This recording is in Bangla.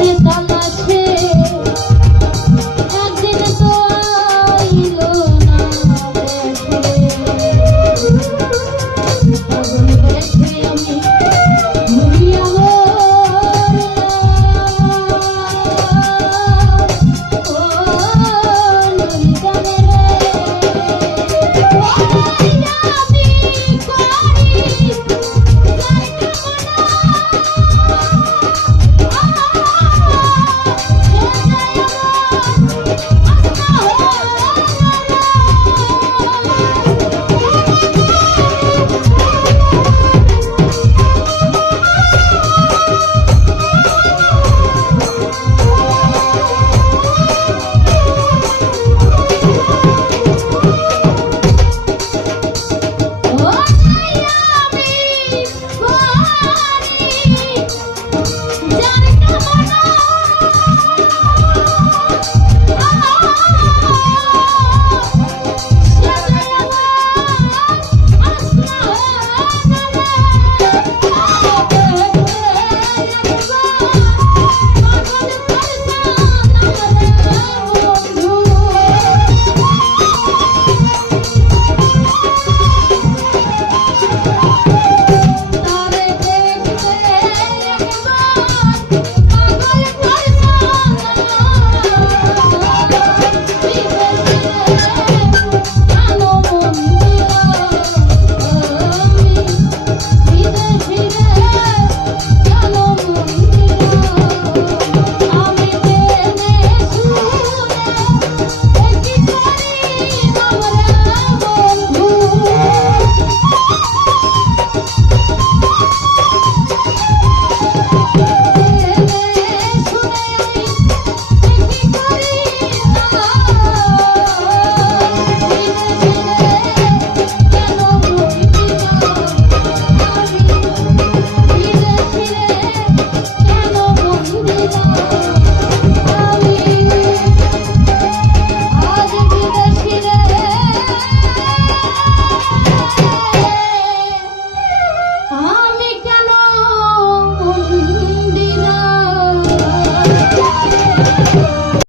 Every time